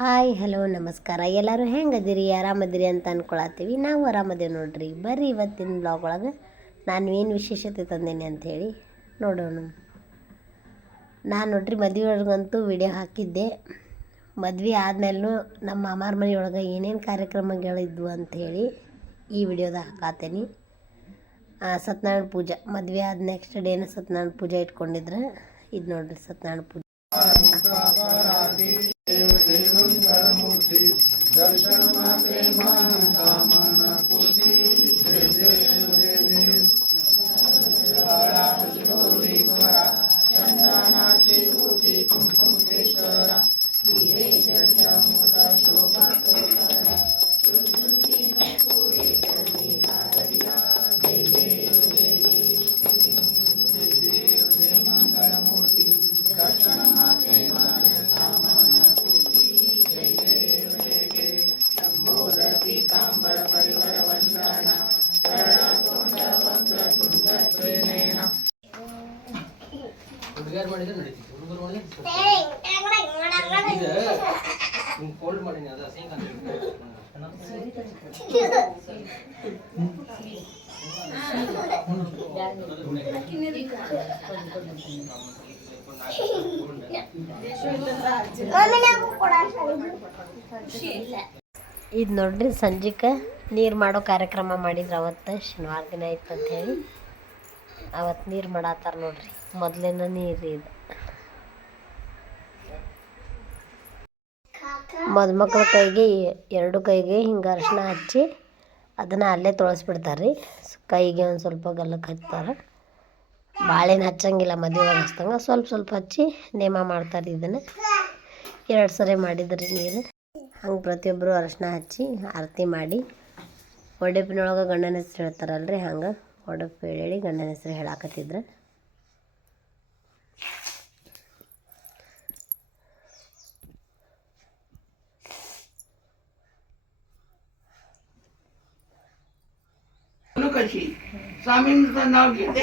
Hi, hello, ನಮಸ್ಕಾರ. ಎಲ್ಲರೂ ಹೆಂಗದಿರಿ? ಆರಾಮದಿರಿ ಅಂತ ಅಂದ್ಕೊಳತ್ತೀವಿ ನಾವು ಆರಾಮದೇವಿ ನೋಡ್ರಿ. ಬರ್ರಿ ಇವತ್ತಿನ ಬ್ಲಾಗ್ ಒಳಗೆ. ನಾನು ಏನು ವಿಶೇಷತೆ ತಂದೇನೆ ಅಂಥೇಳಿ ನೋಡೋಣ. ನಾನು ನೋಡ್ರಿ ಮದುವೆ ಒಳಗಂತೂ ವಿಡಿಯೋ ಹಾಕಿದ್ದೆ. ಮದ್ವೆ ಆದಮೇಲೂ ನಮ್ಮ ಮಾಮಾರ ಮನೆಯೊಳಗೆ ಏನೇನು ಕಾರ್ಯಕ್ರಮಗಳಿದ್ವು ಅಂಥೇಳಿ ಈ ವಿಡಿಯೋದಾಗ ಹಾಕಾತೇನೆ ಸತ್ಯನಾರಾಯಣ ಪೂಜೆ. ಮದುವೆ ಆದ ನೆಕ್ಸ್ಟ್ ಡೇನ ಸತ್ಯನಾರಾಯಣ ಪೂಜೆ ಇಟ್ಕೊಂಡಿದ್ರೆ. ಇದು ನೋಡ್ರಿ ಸತ್ಯನಾರಾಯಣ ಪೂಜೆ. दर्शन मात्रे मन कामना पुति जय जय ನೋಡ್ರಿ ಸಂಜೆಗೆ ನೀರು ಮಾಡೋ ಕಾರ್ಯಕ್ರಮ ಮಾಡಿದ್ರು ಅವತ್ತು, ಶನಿವಾರ ದಿನ ಇತ್ತು ಅಂತ ಹೇಳಿ. ಅವತ್ತು ನೀರು ಮಾಡತ್ತಾರ ನೋಡ್ರಿ, ಮೊದಲಿನ ನೀರು ಇದು. ಮದುಮಕ್ಳ ಕೈಗೆ ಎರಡು ಕೈಗೆ ಹಿಂಗೆ ಅರಿಶಿನ ಹಚ್ಚಿ ಅದನ್ನು ಅಲ್ಲೇ ತೊಳಸ್ಬಿಡ್ತಾರೆ ರೀ ಕೈಗೆ ಒಂದು ಸ್ವಲ್ಪ ಗಲ್ಲಕ್ಕೆ ಹಚ್ತಾರೆ. ಬಾಳೆನ ಹಚ್ಚಂಗಿಲ್ಲ, ಮದುವೆ ಹಚ್ದಂಗೆ ಸ್ವಲ್ಪ ಸ್ವಲ್ಪ ಹಚ್ಚಿ ನೇಮ ಮಾಡ್ತಾರೆ ಇದನ್ನು. ಎರಡು ಸರಿ ಮಾಡಿದ್ರಿ ನೀರು. ಹಂಗೆ ಪ್ರತಿಯೊಬ್ಬರು ಅರಶಿನ ಹಚ್ಚಿ ಆರತಿ ಮಾಡಿ. ಒಡಪಿನೊಳಗೆ ಗಂಡನ ಹೆಸ್ರು ಹೇಳ್ತಾರಲ್ರಿ, ಹಂಗೆ ಒಡಪ್ಪ ಹೇಳಿ ಗಂಡನ ಹೆಸ್ರು ಹೇಳಾಕತ್ತಿದ್ರೆ. ಸ್ವಾಮಿ ನಾವು ಗೀತೆ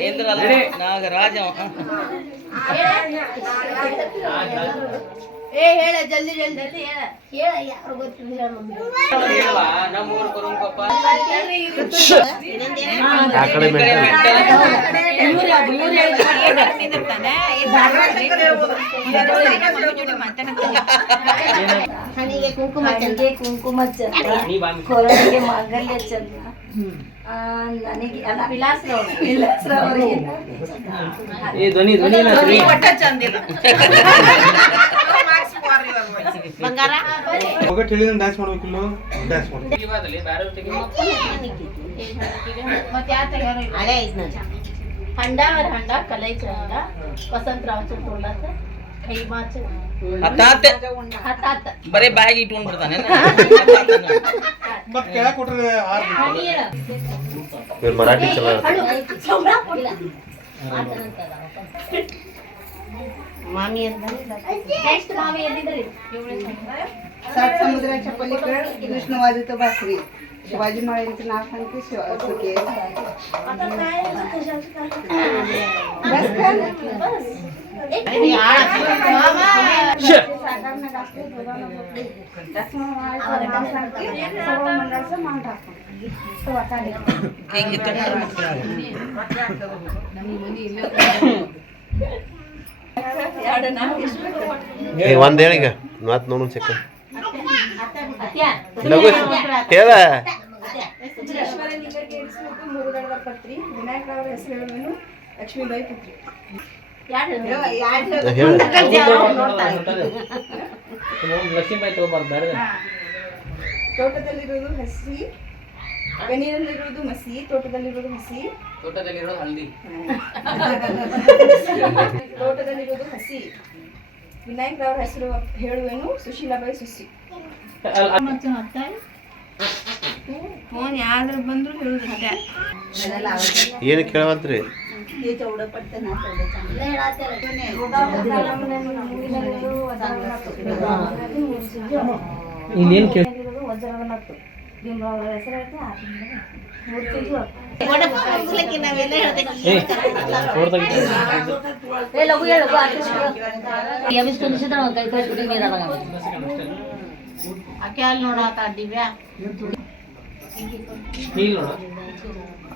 ಇಂದ್ರಲ್ಲ ನಾಗರಾಜ ಏ ಹೇಳ ಜಲ್ದಿ ಜಲ್ದಿ. ಹೇಳ. ಹೇಳ ಯಾರು ಗೊತ್ತಿಲ್ಲ ಹೇಳ ನಮ್ಮ ಊರು ಬರುಂಕಪ್ಪ ಆ ಕಡೆ ಹನಿಗೆ ಕುಂಕುಮ ಚಂದ್ರಿಗೆ ಕುಂಕುಮ ಚಂದ್ರ ಕೊರಳಿಗೆ ಮಾಂಗಲ್ಯ ಚಂದ್ರ ಆ, ನನಗೆ ಅಲ್ಲ ವಿಲಾಸರವರಿಗೆ ಏ ಧ್ವನಿ ಧ್ವನಿ ಇಲ್ಲ ಧ್ವನಿ. ಒಗಟ್ ಹೇಳಿದ್ರೆ ಡ್ಯಾನ್ಸ್ ಮಾಡ್ಬೇಕಿಲ್ಲ ಡ್ಯಾನ್ಸ್ ಮಾಡ್ಬೇಕು ತೆಗಿಬಾರ್ದಲ್ಲಿ, ಬ್ಯಾರೆ ತೆಗಿ. ಹಳೆ ಐತ್ ನೋಡಿ ಹಂಡಾವರ ಹಂಡ ಕಲೈ ಚಂದ ವಸಂತರಾವ್ ತೋಳತ ಕೈಮಾಚ ಹತ್ತಾತ್ ಹತ್ತಾತ ಬರೀ ಬ್ಯಾಗ್ ಇಟ್ಕೊಂಡ್ ಬಿಡ್ತಾನೆ ಮತ್ ಕೆಳಗ್ ಕೊಟ್ರೆ ಆರ್ ಇವ್ರು ಮರಾಠಿ ಚಲೋ ಮಾಮಿ ಅಂತ ನೆಕ್ಸ್ಟ್ ಮಾಮಿ ಎಲ್ಲಿದ್ರಿ सात समुद्राच्या पलीकडे कृष्णवाजूचं भाकरी शिवाजी महाराजांचं नाव सांगते शिवा ಒಂದ್ ಹೇಳಿಗ ಮತ್ ನೋಡು ಚೆಕ್ ಲಘು ಹೇಳ ಪತ್ರಿ ವಿನಾಯಕ ಅವರ ಹೆಸರು ಲಕ್ಷ್ಮೀಬಾಯಿ ಪುತ್ರಿ. ಲಕ್ಷ್ಮೀಬಾಯಿ ತಗೋಬಾರ್ದು ಬೇರೆ. ತೋಟದಲ್ಲಿರೋದು ಹಸಿ ಗಣಿಯಲ್ಲಿರೋದು ಮಸಿ ತೋಟದಲ್ಲಿರೋದು ಹಸಿ. ತೋಟದಲ್ಲಿರೋದು ಹಲ್ದಿ ತೋಟದಲ್ಲಿರೋದು ಹಸಿ. ರಾವ್ ಹೆಸರು ಹೇಳುವೆನು ಸುಶೀಲಾಬಾಯಿ ಸುಸಿ ಫೋನ್ ಯಾರು ಬಂದ್ರು ಹೇಳುದು ಅಷ್ಟೇ. ಏನು ಕೇಳವಂತ್ರಿ हे तेवढं पडतं ना तेवढं चांगलं ಇನ್ನೇನು ಕೇಳಿ ಏ ನೋಡ್ದಾಗ ನೀಲ್ ನೋಡು ಐತಿ ಅದು ಒಳಗೆ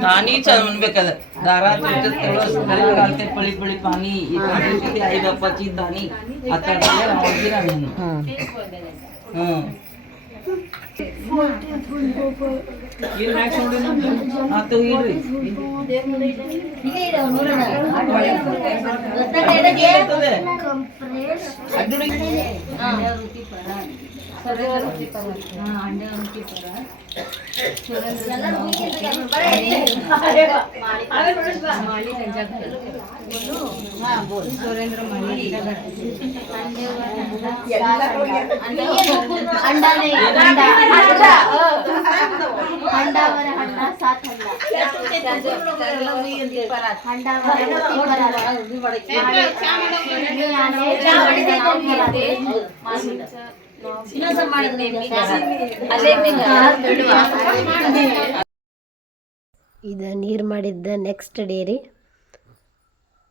ಪಾನಿ ಚಂದ ಅನ್ಬೇಕಾದ. ದಾರ ಕಾಲ್ತೆ ಪಳಿ ಪಳಿ ಪಾನಿ ಐ ಬಪ್ಪಾಚಿ ತಾನಿ ಅತ್ತಿರ ನೀನು ಹ್ಮ್. ಪರ सुरेंद्र माली अंडा नहीं अंडा अंडा अंडा वर अंडा सात अंडा अंडा वर ಇದು ನೀರು ಮಾಡಿದ್ದ ನೆಕ್ಸ್ಟ್ ಡೇ ರೀ.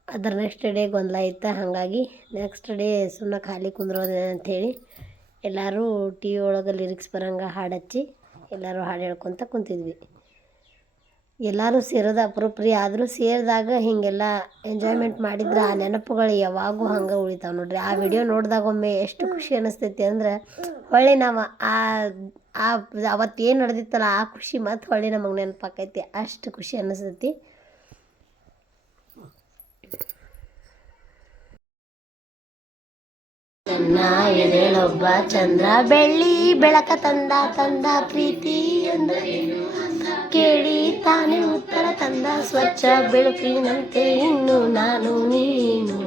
ಅದ್ರ ನೆಕ್ಸ್ಟ್ ಡೇ ಗೊಂದಲ ಇತ್ತು ಹಾಗಾಗಿ ನೆಕ್ಸ್ಟ್ ಡೇ ಸುಮ್ಮನೆ ಖಾಲಿ ಕುಂದ್ರೋದೆ ಅಂಥೇಳಿ ಎಲ್ಲರೂ ಟಿ ವಿ ಒಳಗೆ ಲಿರಿಕ್ಸ್ ಬರಂಗ ಹಾಡು ಹಚ್ಚಿ ಎಲ್ಲರೂ ಹಾಡು ಹೇಳ್ಕೊತ ಕುಂತಿದ್ವಿ. ಎಲ್ಲರೂ ಸೇರೋದು ಅಪರೂಪ ಆದರೂ ಸೇರಿದಾಗ ಹೀಗೆಲ್ಲ ಎಂಜಾಯ್ಮೆಂಟ್ ಮಾಡಿದ್ರೆ ಆ ನೆನಪುಗಳು ಯಾವಾಗೂ ಹಂಗೆ ಉಳಿತಾವೆ ನೋಡ್ರಿ. ಆ ವಿಡಿಯೋ ನೋಡಿದಾಗ ಒಮ್ಮೆ ಎಷ್ಟು ಖುಷಿ ಅನ್ನಿಸ್ತೈತಿ ಅಂದ್ರೆ ಹೊಳ್ಳಿ ನಾವು ಆ ಆ ಅವತ್ತು ಏನು ನಡೆದಿತ್ತಲ್ಲ ಆ ಖುಷಿ ಮತ್ತು ಹೊಳ್ಳಿ ನಮಗೆ ನೆನಪಾಕೈತಿ. ಅಷ್ಟು ಖುಷಿ ಅನ್ನಿಸ್ತೈತಿ ಎದೆಯೊಬ್ಬ ಚಂದ್ರ, ಬೆಳ್ಳಿ ಬೆಳಕ ತಂದ ತಂದ ಪ್ರೀತಿ ಎಂದರೇನು ಕೇಳಿ ತಾನೇ ಉತ್ತರ ತಂದ, ಸ್ವಚ್ಛ ಬೆಳಕಿನಂತೆ ಇನ್ನು ನಾನು ನೀನು.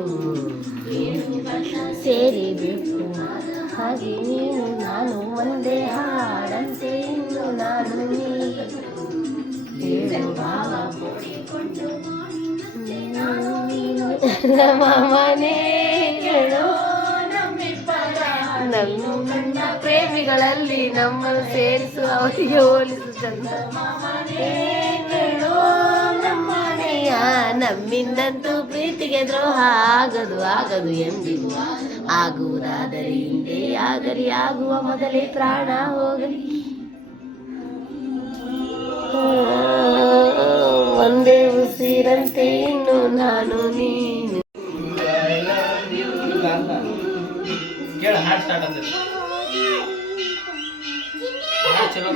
ಸೇರಿಬೇಕು ಹಾಗೆ ನೀನು, ನಾನು ಒಂದೇ ಹಾಡಂತೆ ಇನ್ನು ನಾನು ನೀನು. ನಮ್ಮ ಮನೆ ಹೇಳು ಪ್ರೇಮಿಗಳಲ್ಲಿ ನಮ್ಮನ್ನು ಸೇರಿಸು, ಅವರಿಗೆ ಹೋಲಿಸು ಚಂದ. ನಮ್ಮನೆಯ, ನಮ್ಮಿಂದಂತೂ ಪ್ರೀತಿಗೆ ದ್ರೋಹ ಆಗದು ಆಗದು ಎಂದಿಗೂ. ಆಗುವುದಾದರೆ ಹಿಂದೆ ಆಗಲಿ, ಆಗುವ ಮೊದಲೇ ಪ್ರಾಣ ಹೋಗಲಿ. ಒಂದೇ ಉಸಿರಂತೆ ಇನ್ನು ನಾನು ನೀನು ಹಾಡು ಸ್ಟಾರ್ಟ್ ಆಗ್ತದೆ ಚಲೋ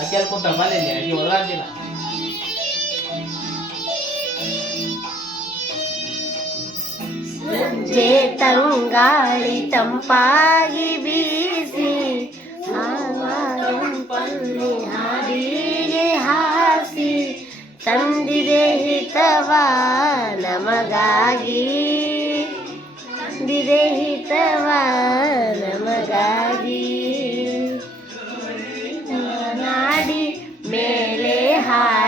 ಅಕ್ಕಿ ಅಲ್ಲಿ ಕೂತ ಅಕ್ಕಿ ಒದರಾಡ್ತಿಲ್ಲ ಚೇತಂಗಾಳಿ ತಂಪಾಗಿ ಬೀಸಿ ತಂದಿದೆ ಹಿತವ ನಮಗಾಗಿ ತಂದಿದೆ ಹಿತವ ನಮಗಾಗಿ ನಾಡಿ ಮೇಲೆ ಹಾರಾಡಿ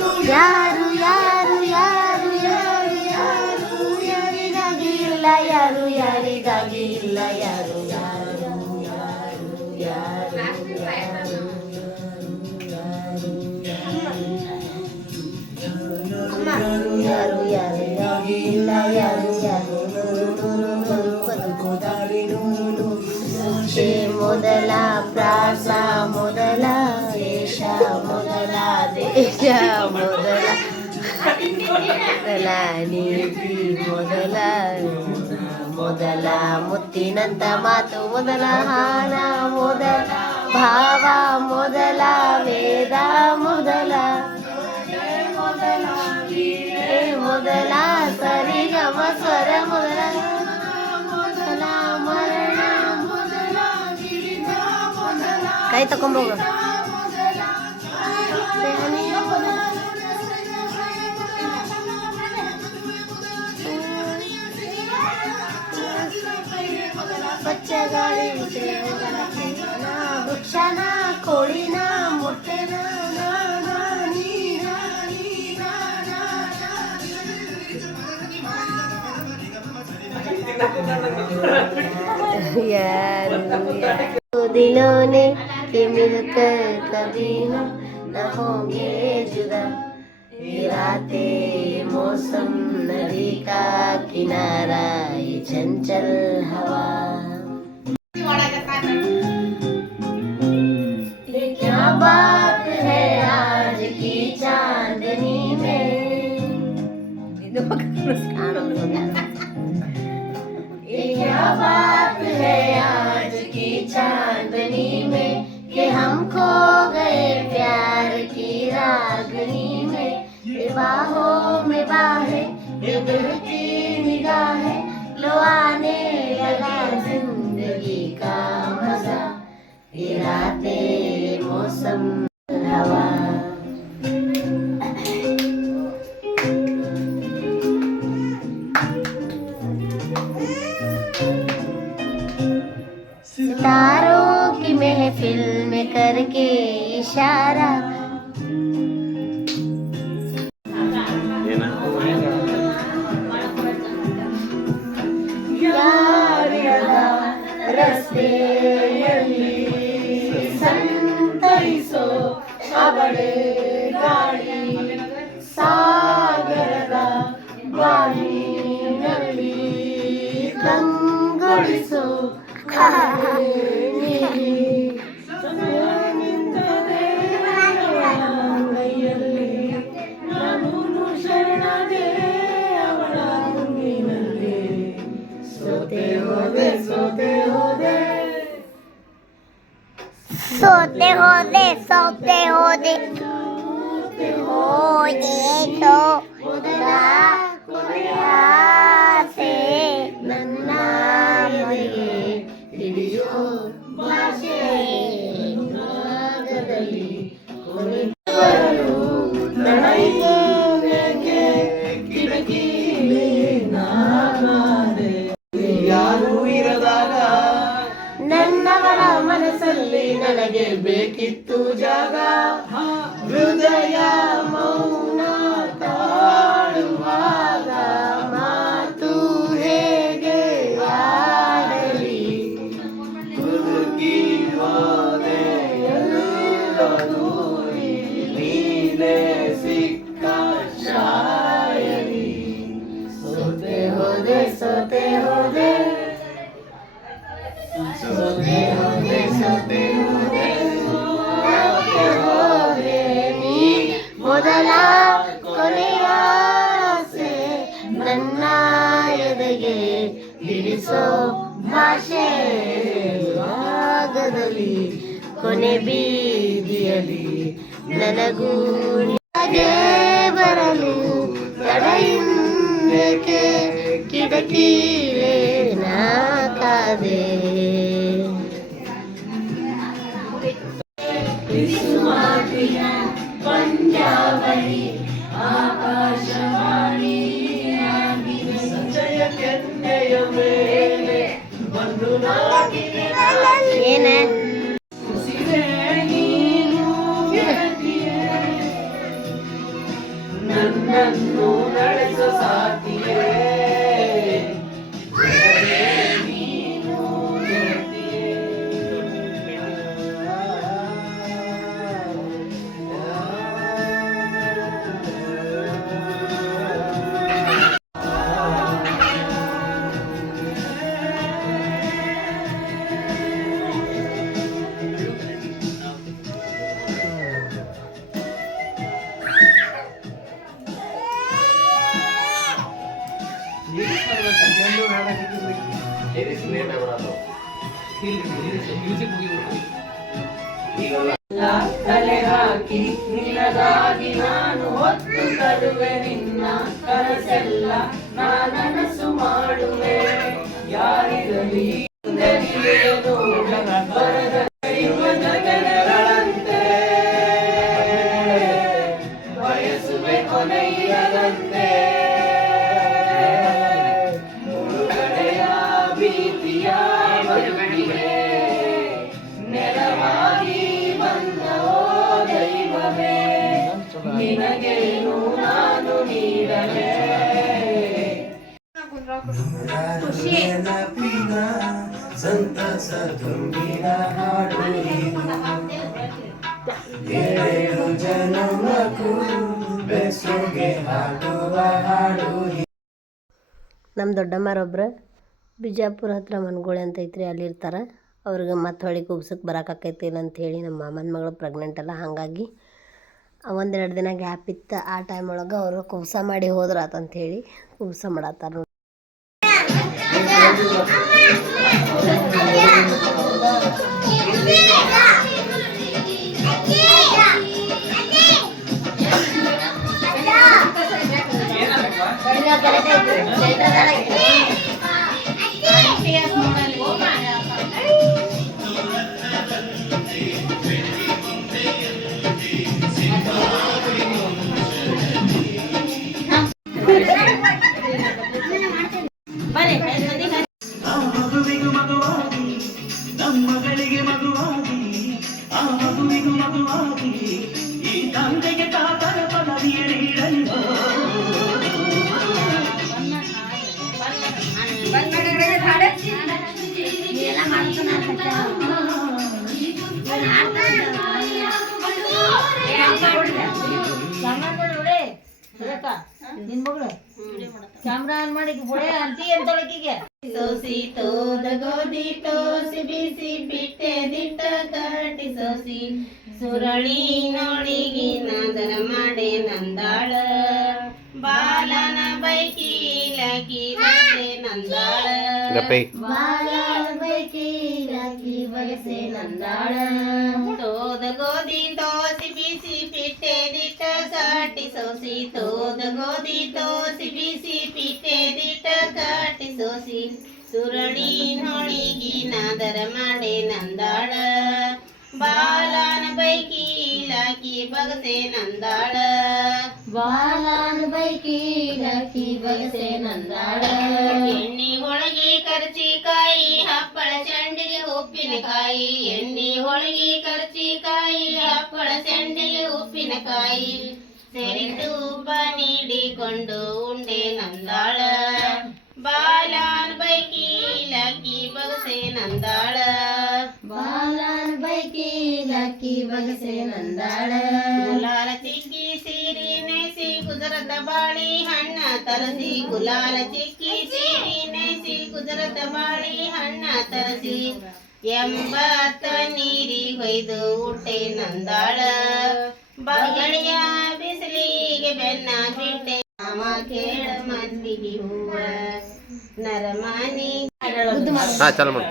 Obrigado. ಮೊದಲ ಮೊದಲ ನೀತಿ ಮೊದಲ ಮೊದಲ ಮುತ್ತಿನಂತ ಮಾತು ಮೊದಲ ಹಾನ ಮೊದಲ ಭಾವ ಮೊದಲ ವೇದ ಮೊದಲ. ಮೊದಲ ವೀಣೆ ಮೊದಲ ಸರಿಗಮ ಸ್ವರ ಮೊದಲ. ಮೊದಲ ಮರಣ ಮೊದಲ ಕೈ ತಕೊಂಬೋಗ यार यार दिलों ने के मिलकर कभी न न होंगे जुदा ये रातें मौसम नदी का किनारा ये चंचल हवा बात है आज की चांदनी में क्या बात गए प्यार की रागनी में बाहों में बाहे ये की निगाहें लो आने लगा ज़िंदगी का मज़ा। ये रातें मौसम ವಿಚಾರ. ರಸ್ತೆಯಲ್ಲಿ ಸಂತೈಸೋ ಅವಳೇ ಹೋದೆ ಸೋ ಆಸೆ ನನ್ನ ಮನೆಗೆ ಹಿಡಿಯೋ ಭಾಷೆ ರಾಗದಲ್ಲಿ ಮೊದಲ ಕೊನೆಯ ಆಸೆ ನನ್ನ ಎದೆಗೆ ಬಿಡಿಸೋ ಭಾಷೆ. ಭಾಗದಲ್ಲಿ ಕೊನೆ ಬೀದಿಯಲ್ಲಿ ನನಗೂ ಬರಲು ತಡೆಯಿಂದಕ್ಕೆ ಕಿಟಕಿಲೇ ಏನ ಉಸಿರೇ ಹಾಡು. ಏಳು ಜನ್ಮಕ್ಕೂ ಬೆಸುಗೆ ಹಾಡುವ ಹಾಡು. ನಮ್ಮ ದೊಡ್ಡಮ್ಮರೊಬ್ರು ಬಿಜಾಪುರ ಹತ್ರ ಮನ್ಗೋಳಿ ಅಂತ ಐತ್ರಿ ಅಲ್ಲಿ ಇರ್ತಾರೆ ಅವ್ರಿಗೆ ಮತ್ತೆ ಹೊಳಿ ಕುಬ್ಸಕ್ಕೆ ಬರೋಕ್ಕಾಕೈತಿ ಇಲ್ಲ ಅಂತೇಳಿ ನಮ್ಮ ಮಾಮನ ಮಗಳು ಪ್ರೆಗ್ನೆಂಟ್ ಅಲ್ಲ ಹಾಗಾಗಿ ಒಂದೆರಡು ದಿನ ಗ್ಯಾಪ್ ಇತ್ತು ಆ ಟೈಮ್ ಒಳಗೆ ಅವರು ಕುಬ್ಸ ಮಾಡಿ ಹೋದ್ರಾತಂಥೇಳಿ ಕುಬ್ಸ ಮಾಡತ್ತಾರ ನೋಡಿ ಕ್ಯಾಮ್ರಾ ಆನ್ ಮಾಡಿ ಬುಡೆ ಅಂತಿ ಅಂತೊಳಗಿಗೆ ಸೋಸಿ ತೋದ ಗೋಧಿ, ತೋಸಿ ಬಿಸಿ ಬಿಟ್ಟೆ ದಿಟ್ಟ ಕಟ್ಟಿ ಸೋಸಿ. ಸುರಳಿ ನೋಳಿಗಿ ನಾದರ ಮಾಡೆ ನಂದಾಳ. ಬಾಲನ ಬೈಕಿ ಲಕಿ ನಂದಾಳ. ತೋದ ಗೋಧಿ ತೋಸಿ ಬಿಸಿ ಪಿಟ್ಟೆ ದಿಟ್ಟ ಕಾಟಿ ಸೋಸಿ. ತೋದ ಗೋಧಿ ತೋಸಿ ಬಿಸಿ ಪಿಟ್ಟೆ ದಿಟ್ಟ ಕಾಟಿ ಸೋಸಿ. ಸುರಣಿ ಹೊಳಿಗಿ ನಾದರ ಮಾಡೆ ನಂದಾಳ. ಬಾಲನ ಬೈಕಿ ಇಲಾಖಿ ಬಗಸೆ ನಂದಾಳ. ಬಾಲಾನ ಬೈಕಿ ಇಲಾಖಿ ಬಗಸೆ ನಂದಾಳ. ಎಣ್ಣಿ ಹೋಳಿಗೆ ಕರ್ಚಿಕಾಯಿ ಹಪ್ಪಳ ಚಂಡಿಗೆ ಉಪ್ಪಿನಕಾಯಿ ಎಣ್ಣೆ ಹೋಳಿಗೆ ಕರ್ಚಿಕಾಯಿ ಹಪ್ಪಳ ಚಂಡಿಗೆ ಉಪ್ಪಿನಕಾಯಿ ಸೆರಿತು ಉಬ್ಬ ನೀಡಿಕೊಂಡು ಉಂಡೆ ನಂದಾಳ ಬಾಲಾನ್ ಬೈಕಿ ಲಕ್ಕಿ ಬಗಸೆ ನಂದಾಳ ಬಾಲಾನ ಬೈಕಿ ಲಕ್ಕಿ ಬಗಸೆ ನಂದಾಳ ಗುಲಾಲ ಚಿಕ್ಕಿ ಸೀರಿ ಗುಜರತ ಬಾಳಿ ಹಣ್ಣ ತರಸಿ ಗುಲಾಲ ಚಿಕ್ಕಿ ಸಿಹಿನೇಸಿ ನೆಸಿ ಗುಜರತ ಬಾಳಿ ಹಣ್ಣ ತರಸಿ ಎಂಬತ್ತ ನೀರಿ ಒಯ್ದು ಊಟೆ ನಂದಾಳ. ಬಗಳಿಯ ಬಿಸಿಲಿಗೆ ಬೆನ್ನ ಬಿಟ್ಟೆ ನಾಮ ಕೇಳ ಮಂದಿಗೆ ಹೂವ. ನರಮಾನಿ ಹಾ ಚಾಲು ಮಾಡಿ.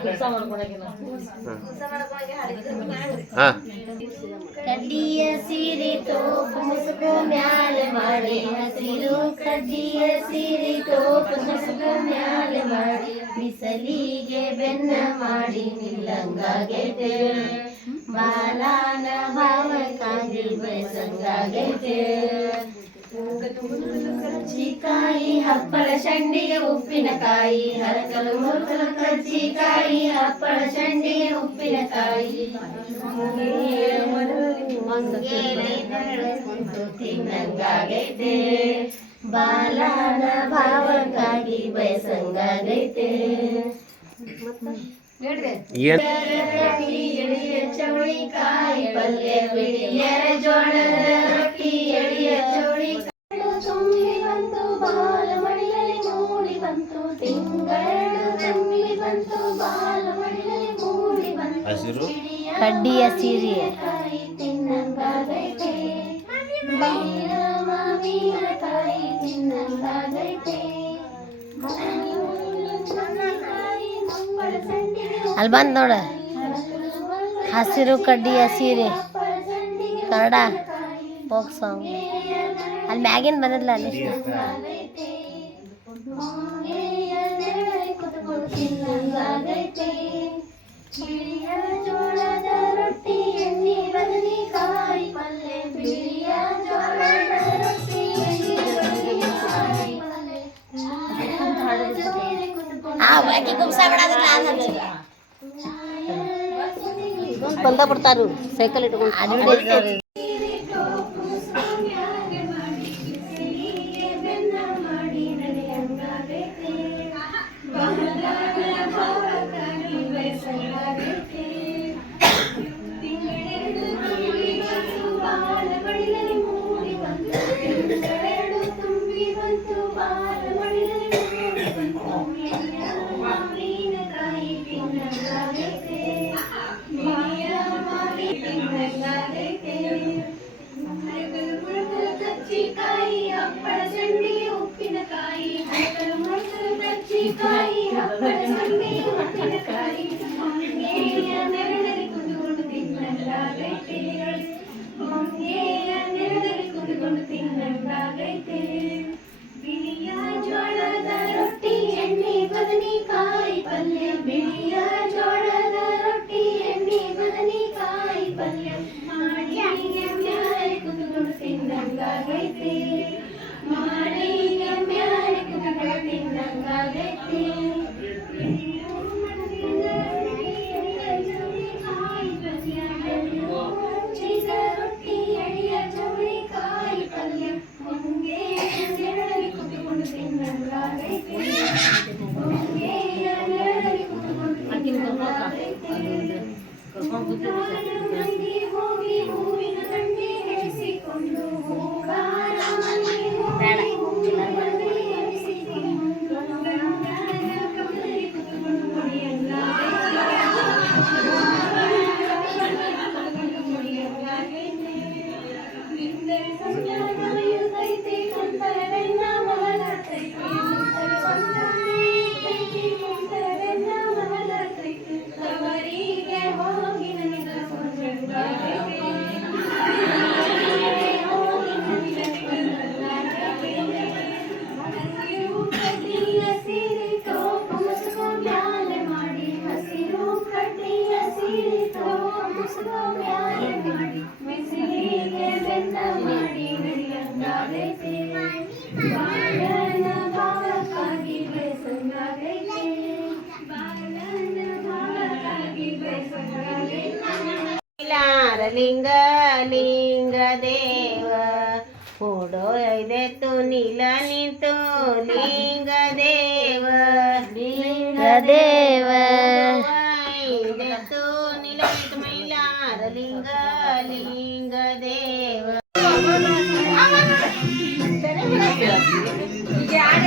ಹಾ. ಕಡ್ಡಿಯ ಸೀರೆ ತೋಪು ಮುಸುಕು ಮ್ಯಾಲೆ ಮಾಡಿ. ಹಸಿರು ಕಡ್ಡಿಯ ಸೀರೆ ತೋಪು ಮುಸುಕು ಮ್ಯಾಲೆ ಮಾಡಿ. ಬಿಸಲಿಗೆ ಬೆನ್ನ ಮಾಡಿ ನಿಲ್ಲಂಗಾಗೈತೆ ಬಾಲಾನ ಭಾವಕ್ಕಾಗಿ ಬಯಸಂಗಾಗೈತೆ ಕರ್ಜಿಕಾಯಿ ಹಪ್ಪಳ ಶಂಡಿಗೆ ಉಪ್ಪಿನಕಾಯಿ. ಹರಕಲು ಮುರುಕಲು ಕರ್ಜಿಕಾಯಿ ಹಪ್ಪಳ ಶಂಡಿಗೆ ಉಪ್ಪಿನಕಾಯಿ. ತಿನ್ನಂಗಾಗೈತೆ. ಬಾಲಾನ ಭಾವಕ್ಕಾಗಿ ಬಯಸಂಗಾಗೈತೆ. ಎಳಿಯ ಚೌಳಿಕಾಯಿ ಪಲ್ಯ ಬಿಳಿಯರ ಜೋಳದ ಕಡ್ಡಿಯ ಸೀರೆ. ಅಲ್ಲಿ ಬಂದ್ ನೋಡ. ಹಸಿರು ಕಡ್ಡಿಯ ಸೀರೆ. ಕನ್ನಡ ಫೋಕ್ ಸಾಂಗ್ ಅಲ್ಲಿ ಮ್ಯಾಗಿನ್ ಬಂದಿಲ್ಲ ಅಲ್ಲಿ. ಜೋಳದ ಬಂದ ಬಿಡ್ತಾರು. ಸೈಕಲ್ ಇಟ್ಕೊಂಡು. ಶಿವಲಿಂಗ ಲಿಂಗ ದೇವ ಕೂಡೊಯ್ದೆತ್ತು ನಿಲನಿತು ಲಿಂಗ ದೇವ ಲಿಂಗ ದೇವ ಐದೆತ್ತು ನಿಲನಿತು ಮೈಲಾರ ಲಿಂಗ ಲಿಂಗ ದೇವ ಯಾರ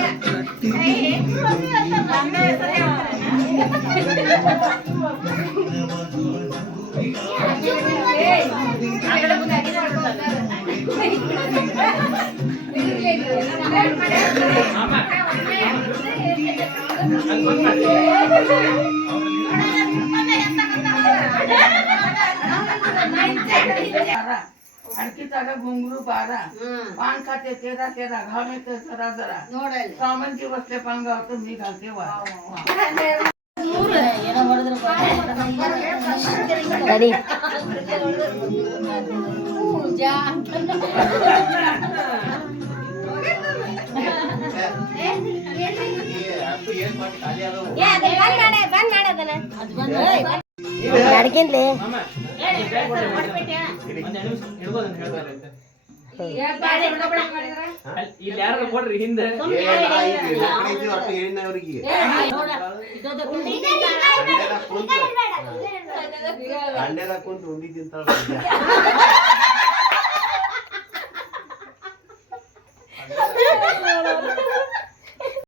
त्याला घुंगरू बारा पान खाते तेरा तेरा घाम येते जरा जरा। सामंती बसले पांगावर मी घालते वा ರೆಡಿ ಅಡ್ಗಿನ್ಲಿ ಇಲ್ಲಿ ಯಾರು ಕೊಡ್ರಿ ಹಿಂದೆ ಅವ್ರಿಗೆ ಕುಂತು ಉಂಡಿ ತಿಂತಾಳ 笑死了。